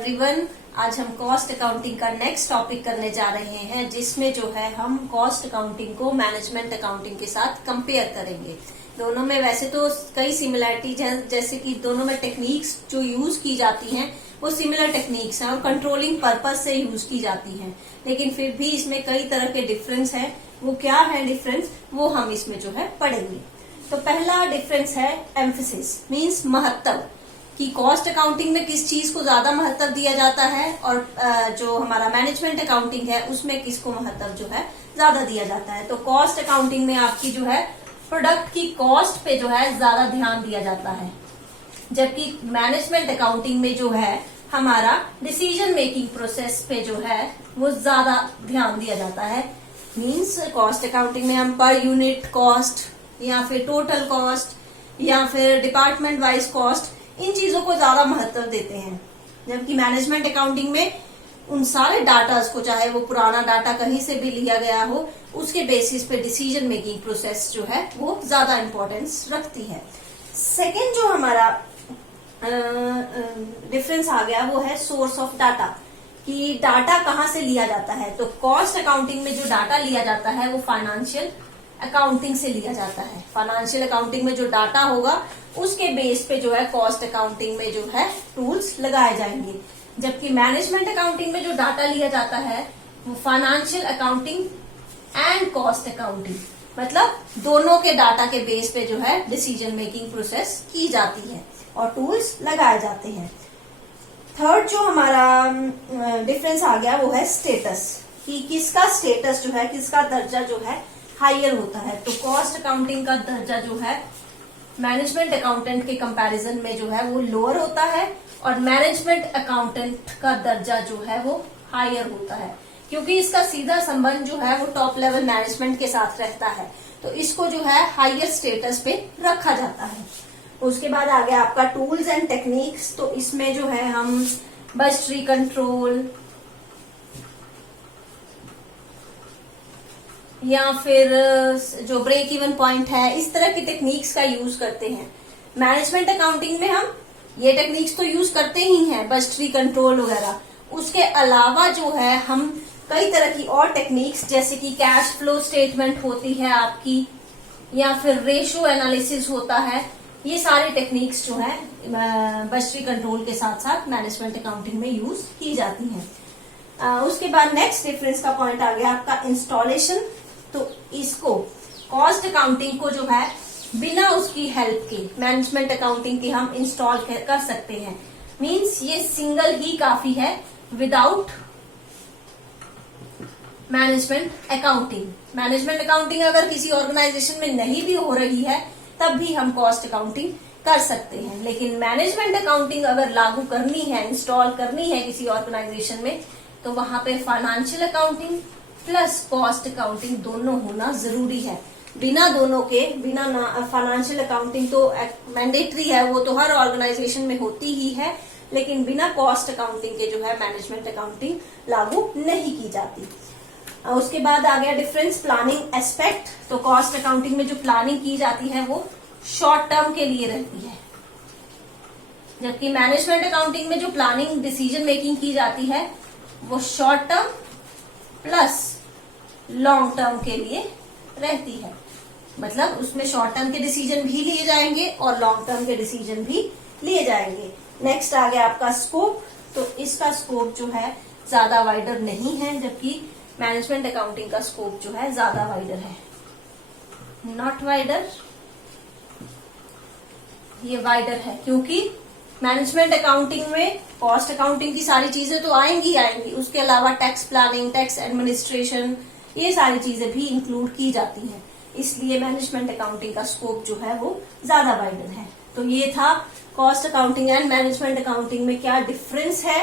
Everyone, आज हम cost accounting का नेक्स्ट टॉपिक करने जा रहे हैं, जिसमें जो है हम कॉस्ट अकाउंटिंग को मैनेजमेंट अकाउंटिंग के साथ कंपेयर करेंगे। दोनों में वैसे तो कई सिमिलरिटीज हैं, जैसे कि दोनों में टेक्निक्स जो यूज की जाती हैं वो सिमिलर टेक्निक्स हैं और कंट्रोलिंग पर्पज से यूज की जाती हैं, लेकिन फिर भी इसमें कई तरह के डिफरेंस है। वो क्या है डिफरेंस, वो हम इसमें जो है पढ़ेंगे। तो पहला डिफरेंस है एम्फेसिस, मीन्स महत्व, कि कॉस्ट अकाउंटिंग में किस चीज को ज्यादा महत्व दिया जाता है और जो हमारा मैनेजमेंट अकाउंटिंग है उसमें किसको महत्व जो है ज्यादा दिया जाता है। तो कॉस्ट अकाउंटिंग में आपकी जो है प्रोडक्ट की कॉस्ट पे जो है ज्यादा ध्यान दिया जाता है, जबकि मैनेजमेंट अकाउंटिंग में जो है हमारा डिसीजन मेकिंग प्रोसेस पे जो है वो ज्यादा ध्यान दिया जाता है। मीन्स कॉस्ट अकाउंटिंग में हम पर यूनिट कॉस्ट या फिर टोटल कॉस्ट या फिर डिपार्टमेंट वाइज कॉस्ट, इन चीजों को ज्यादा महत्व देते हैं, जबकि मैनेजमेंट अकाउंटिंग में उन सारे डाटास को, चाहे वो पुराना डाटा कहीं से भी लिया गया हो, उसके बेसिस पे डिसीजन मेकिंग प्रोसेस जो है वो ज्यादा इंपॉर्टेंस रखती है। सेकेंड जो हमारा डिफरेंस आ गया वो है सोर्स ऑफ डाटा, कि डाटा कहाँ से लिया जाता है। तो कॉस्ट अकाउंटिंग में जो डाटा लिया जाता है वो फाइनेंशियल अकाउंटिंग से लिया जाता है। फाइनेंशियल अकाउंटिंग में जो डाटा होगा उसके बेस पे जो है कॉस्ट अकाउंटिंग में जो है टूल्स लगाए जाएंगे, जबकि मैनेजमेंट अकाउंटिंग में जो डाटा लिया जाता है वो financial accounting and cost accounting, मतलब दोनों के डाटा के बेस पे जो है डिसीजन मेकिंग प्रोसेस की जाती है और टूल्स लगाए जाते हैं। थर्ड जो हमारा डिफरेंस आ गया वो है स्टेटस, कि किसका स्टेटस जो है, किसका दर्जा जो है हायर होता है। तो कॉस्ट अकाउंटिंग का दर्जा जो है मैनेजमेंट अकाउंटेंट के कंपैरिजन में जो है वो लोअर होता है और मैनेजमेंट अकाउंटेंट का दर्जा जो है वो हायर होता है, क्योंकि इसका सीधा संबंध जो है वो टॉप लेवल मैनेजमेंट के साथ रहता है, तो इसको जो है हायर स्टेटस पे रखा जाता है। उसके बाद आ गया आपका टूल्स एंड टेक्निक्स। तो इसमें जो है हम बजटरी कंट्रोल या फिर जो ब्रेक इवन पॉइंट है, इस तरह की टेक्निक्स का यूज करते हैं। मैनेजमेंट अकाउंटिंग में हम ये टेक्निक्स तो यूज करते ही हैं, बजटरी कंट्रोल वगैरह। उसके अलावा जो है हम कई तरह की और टेक्निक्स, जैसे कि कैश फ्लो स्टेटमेंट होती है आपकी, या फिर रेशियो एनालिसिस होता है, ये सारी टेक्निक्स जो है बजटरी कंट्रोल के साथ साथ मैनेजमेंट अकाउंटिंग में यूज की जाती हैं। उसके बाद नेक्स्ट डिफरेंस का पॉइंट आ गया आपका इंस्टॉलेशन। तो इसको कॉस्ट अकाउंटिंग को जो है बिना उसकी हेल्प के मैनेजमेंट अकाउंटिंग के हम इंस्टॉल कर सकते हैं। मींस ये सिंगल ही काफी है without management accounting. Management accounting अगर किसी ऑर्गेनाइजेशन में नहीं भी हो रही है तब भी हम कॉस्ट अकाउंटिंग कर सकते हैं, लेकिन मैनेजमेंट अकाउंटिंग अगर लागू करनी है, इंस्टॉल करनी है किसी ऑर्गेनाइजेशन में, तो वहां पे financial accounting plus cost accounting दोनों होना जरूरी है। बिना दोनों के, बिना फाइनेंशियल अकाउंटिंग तो मैंडेटरी है, वो तो हर ऑर्गेनाइजेशन में होती ही है, लेकिन बिना कॉस्ट अकाउंटिंग के जो है मैनेजमेंट अकाउंटिंग लागू नहीं की जाती। उसके बाद आ गया डिफरेंस प्लानिंग एस्पेक्ट। तो कॉस्ट अकाउंटिंग में जो प्लानिंग की जाती है वो शॉर्ट टर्म के लिए रहती है, जबकि मैनेजमेंट अकाउंटिंग में जो प्लानिंग डिसीजन मेकिंग की जाती है वो short term plus long term के लिए रहती है। मतलब उसमें शॉर्ट टर्म के डिसीजन भी लिए जाएंगे और लॉन्ग टर्म के डिसीजन भी लिए जाएंगे। नेक्स्ट आ गया आपका स्कोप। तो इसका स्कोप जो है ज्यादा वाइडर नहीं है, जबकि मैनेजमेंट अकाउंटिंग का स्कोप जो है ज्यादा वाइडर है। नॉट वाइडर, ये वाइडर है, क्योंकि मैनेजमेंट अकाउंटिंग में कॉस्ट अकाउंटिंग की सारी चीजें तो आएंगी आएंगी, उसके अलावा टैक्स प्लानिंग, टैक्स एडमिनिस्ट्रेशन, ये सारी चीजें भी इंक्लूड की जाती हैं, इसलिए मैनेजमेंट अकाउंटिंग का स्कोप जो है वो ज्यादा वाइडर है। तो ये था cost accounting and management accounting में क्या डिफरेंस है।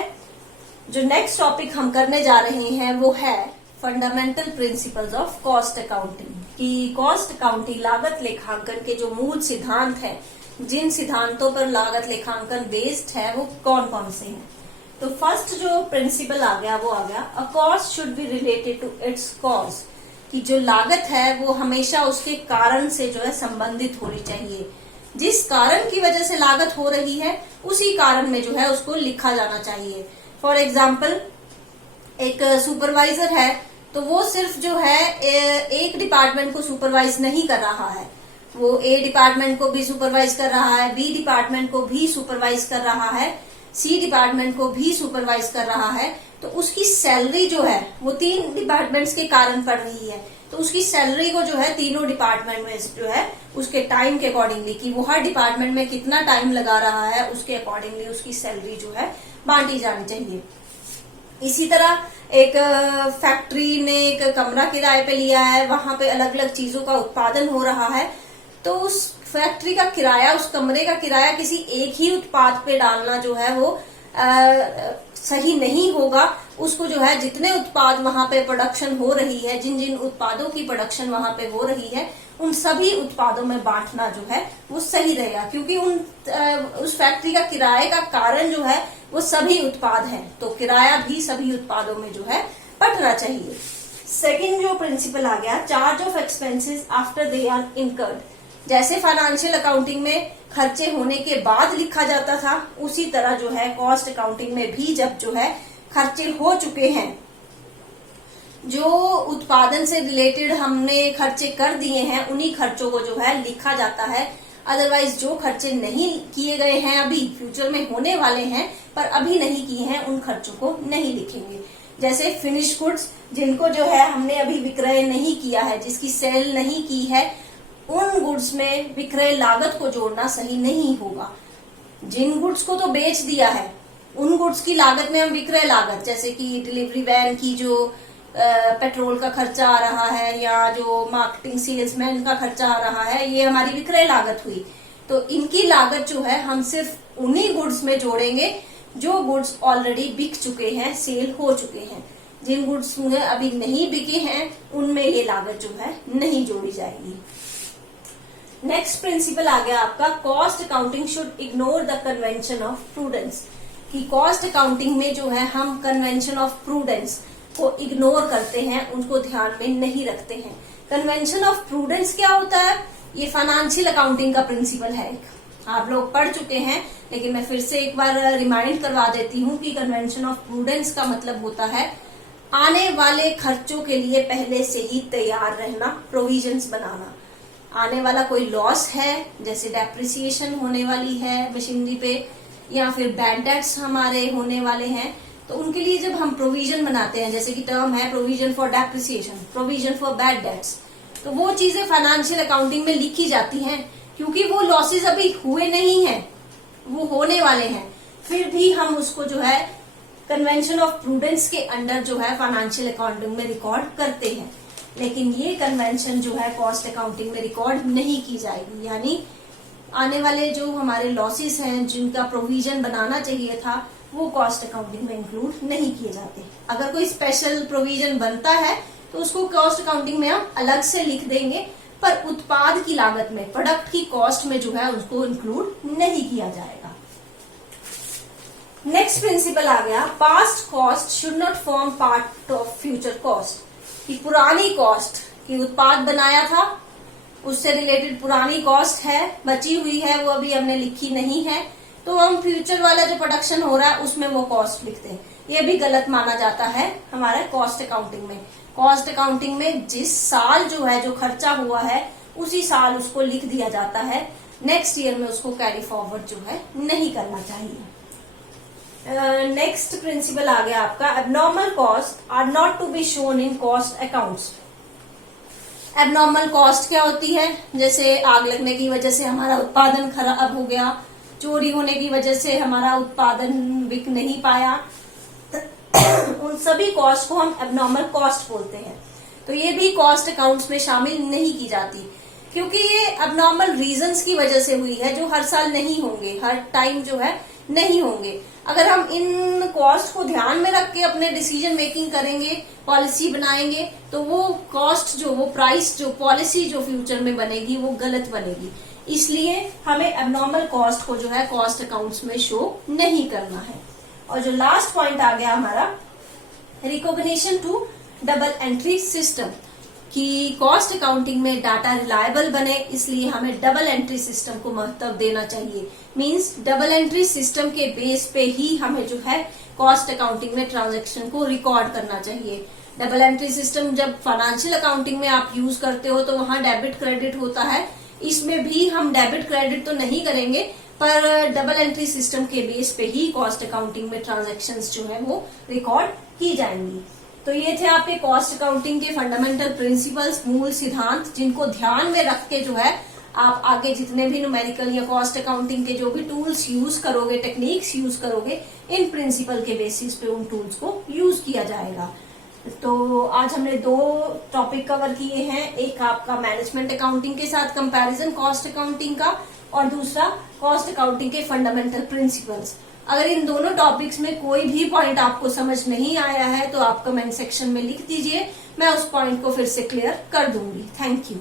जो नेक्स्ट टॉपिक हम करने जा रहे हैं वो है fundamental principles of cost accounting, कि कॉस्ट अकाउंटिंग लागत लेखांकन के जो मूल सिद्धांत है, जिन सिद्धांतों पर लागत लेखांकन बेस्ड है, वो कौन कौन से हैं। तो फर्स्ट जो प्रिंसिपल आ गया वो आ गया a cost should be related to its cause, कि जो लागत है वो हमेशा उसके कारण से जो है संबंधित होनी चाहिए। जिस कारण की वजह से लागत हो रही है उसी कारण में जो है उसको लिखा जाना चाहिए। फॉर एग्जाम्पल एक सुपरवाइजर है, तो वो सिर्फ जो है एक डिपार्टमेंट को सुपरवाइज नहीं कर रहा है, वो ए डिपार्टमेंट को भी सुपरवाइज कर रहा है, बी डिपार्टमेंट को भी सुपरवाइज कर रहा है, सी डिपार्टमेंट को भी सुपरवाइज कर रहा है। तो उसकी सैलरी जो है वो 3 डिपार्टमेंट्स के कारण पड़ रही है, तो उसकी सैलरी को जो है तीनों डिपार्टमेंट में जो है उसके टाइम के अकॉर्डिंगली, कि वो हर डिपार्टमेंट में कितना टाइम लगा रहा है उसके अकॉर्डिंगली उसकी सैलरी जो है बांटी जानी चाहिए। इसी तरह एक फैक्ट्री ने एक कमरा किराए पे लिया है, वहां पे अलग अलग चीजों का उत्पादन हो रहा है, तो उस फैक्ट्री का किराया, उस कमरे का किराया किसी एक ही उत्पाद पे डालना जो है वो सही नहीं होगा। उसको जो है जितने उत्पाद वहां पे प्रोडक्शन हो रही है, जिन जिन उत्पादों की प्रोडक्शन वहां पे हो रही है, उन सभी उत्पादों में बांटना जो है वो सही रहेगा, क्योंकि उस फैक्ट्री का किराए का कारण जो है वो सभी उत्पाद हैं, तो किराया भी सभी उत्पादों में जो है बंटना चाहिए। सेकंड जो प्रिंसिपल आ गया, charge of expenses after they are incurred. जैसे फाइनेंशियल अकाउंटिंग में खर्चे होने के बाद लिखा जाता था, उसी तरह जो है कॉस्ट अकाउंटिंग में भी जब जो है खर्चे हो चुके हैं, जो उत्पादन से रिलेटेड हमने खर्चे कर दिए हैं, उन्हीं खर्चों को जो है लिखा जाता है। अदरवाइज जो खर्चे नहीं किए गए हैं, अभी फ्यूचर में होने वाले हैं पर अभी नहीं किए हैं, उन खर्चों को नहीं लिखेंगे। जैसे फिनिश गुड्स, जिनको जो है हमने अभी विक्रय नहीं किया है, जिसकी सेल नहीं की है, उन गुड्स में विक्रय लागत को जोड़ना सही नहीं होगा। जिन गुड्स को तो बेच दिया है, उन गुड्स की लागत में हम विक्रय लागत, जैसे कि डिलीवरी वैन की जो पेट्रोल का खर्चा आ रहा है, या जो मार्केटिंग सेल्समैन का खर्चा आ रहा है, ये हमारी विक्रय लागत हुई। तो इनकी लागत जो है हम सिर्फ उन्हीं गुड्स में जोड़ेंगे जो गुड्स ऑलरेडी बिक चुके हैं, सेल हो चुके हैं। जिन गुड्स अभी नहीं बिके हैं, उनमें ये लागत जो है नहीं जोड़ी जाएगी। नेक्स्ट प्रिंसिपल आ गया आपका, cost accounting should ignore the convention of prudence. कि कॉस्ट अकाउंटिंग में जो है हम कन्वेंशन ऑफ प्रूडेंस को इग्नोर करते हैं, उनको ध्यान में नहीं रखते हैं। कन्वेंशन ऑफ प्रूडेंस क्या होता है? ये फाइनेंशियल अकाउंटिंग का प्रिंसिपल है, आप लोग पढ़ चुके हैं, लेकिन मैं फिर से एक बार रिमाइंड करवा देती हूँ कि कन्वेंशन ऑफ प्रूडेंस का मतलब होता है आने वाले खर्चों के लिए पहले से ही तैयार रहना, प्रोविजंस बनाना। आने वाला कोई लॉस है, जैसे डेप्रिसिएशन होने वाली है मशीनरी पे, या फिर बैड डेट्स हमारे होने वाले हैं, तो उनके लिए जब हम प्रोविजन बनाते हैं, जैसे कि टर्म है provision for depreciation, provision for bad debts, तो वो चीजें फाइनेंशियल अकाउंटिंग में लिखी जाती हैं, क्योंकि वो लॉसेस अभी हुए नहीं हैं, वो होने वाले हैं। फिर भी हम उसको जो है कन्वेंशन ऑफ प्रूडेंस के अंडर जो है फाइनेंशियल अकाउंटिंग में रिकॉर्ड करते हैं, लेकिन ये कन्वेंशन जो है कॉस्ट अकाउंटिंग में रिकॉर्ड नहीं की जाएगी। यानी आने वाले जो हमारे लॉसेस हैं, जिनका प्रोविजन बनाना चाहिए था, वो कॉस्ट अकाउंटिंग में इंक्लूड नहीं किए जाते। अगर कोई स्पेशल प्रोविजन बनता है तो उसको कॉस्ट अकाउंटिंग में हम अलग से लिख देंगे, पर उत्पाद की लागत में, प्रोडक्ट की कॉस्ट में जो है उसको इंक्लूड नहीं किया जाएगा। नेक्स्ट प्रिंसिपल आ गया, past cost should not form part of future cost. कि पुरानी कॉस्ट की उत्पाद बनाया था, उससे रिलेटेड पुरानी कॉस्ट है, बची हुई है, वो अभी हमने लिखी नहीं है, तो हम फ्यूचर वाला जो प्रोडक्शन हो रहा है उसमें वो कॉस्ट लिखते हैं। ये भी गलत माना जाता है हमारे कॉस्ट अकाउंटिंग में। कॉस्ट अकाउंटिंग में जिस साल जो है जो खर्चा हुआ है, उसी साल उसको लिख दिया जाता है, नेक्स्ट ईयर में उसको कैरी फॉरवर्ड जो है नहीं करना चाहिए। नेक्स्ट प्रिंसिपल आ गया आपका, abnormal cost are not to be shown in cost accounts. Abnormal cost क्या होती है? जैसे आग लगने की वजह से हमारा उत्पादन खराब हो गया, चोरी होने की वजह से हमारा उत्पादन बिक नहीं पाया, उन सभी कॉस्ट को हम एबनॉर्मल कॉस्ट बोलते हैं। तो ये भी कॉस्ट अकाउंट्स में शामिल नहीं की जाती, क्योंकि ये एबनॉर्मल रीजंस की वजह से हुई है, जो हर साल नहीं होंगे, हर टाइम जो है नहीं होंगे। अगर हम इन कॉस्ट को ध्यान में रख के अपने डिसीजन मेकिंग करेंगे, पॉलिसी बनाएंगे, तो वो कॉस्ट जो, वो प्राइस जो, पॉलिसी जो फ्यूचर में बनेगी वो गलत बनेगी। इसलिए हमें एबनॉर्मल कॉस्ट को जो है कॉस्ट अकाउंट्स में शो नहीं करना है। और जो लास्ट पॉइंट आ गया हमारा, recognition to double entry system. कि कॉस्ट अकाउंटिंग में डाटा रिलायबल बने, इसलिए हमें डबल एंट्री सिस्टम को महत्व देना चाहिए। मींस डबल एंट्री सिस्टम के बेस पे ही हमें जो है कॉस्ट अकाउंटिंग में ट्रांजैक्शन को रिकॉर्ड करना चाहिए। डबल एंट्री सिस्टम जब फाइनेंशियल अकाउंटिंग में आप यूज करते हो तो वहां डेबिट क्रेडिट होता है, इसमें भी हम डेबिट क्रेडिट तो नहीं करेंगे, पर डबल एंट्री सिस्टम के बेस पे ही कॉस्ट अकाउंटिंग में ट्रांजैक्शंस जो है वो रिकॉर्ड की जाएंगी। तो ये थे आपके कॉस्ट अकाउंटिंग के फंडामेंटल प्रिंसिपल्स, मूल सिद्धांत, जिनको ध्यान में रख के जो है आप आगे जितने भी न्यूमेरिकल या कॉस्ट अकाउंटिंग के जो भी टूल्स यूज करोगे, टेक्निक्स यूज करोगे, इन प्रिंसिपल के बेसिस पे उन टूल्स को यूज किया जाएगा। तो आज हमने 2 टॉपिक कवर किए हैं, एक आपका मैनेजमेंट अकाउंटिंग के साथ कंपैरिजन कॉस्ट अकाउंटिंग का, और दूसरा कॉस्ट अकाउंटिंग के फंडामेंटल प्रिंसिपल्स। अगर इन दोनों टॉपिक्स में कोई भी पॉइंट आपको समझ नहीं आया है तो आप कमेंट सेक्शन में लिख दीजिए, मैं उस पॉइंट को फिर से क्लियर कर दूंगी। Thank you.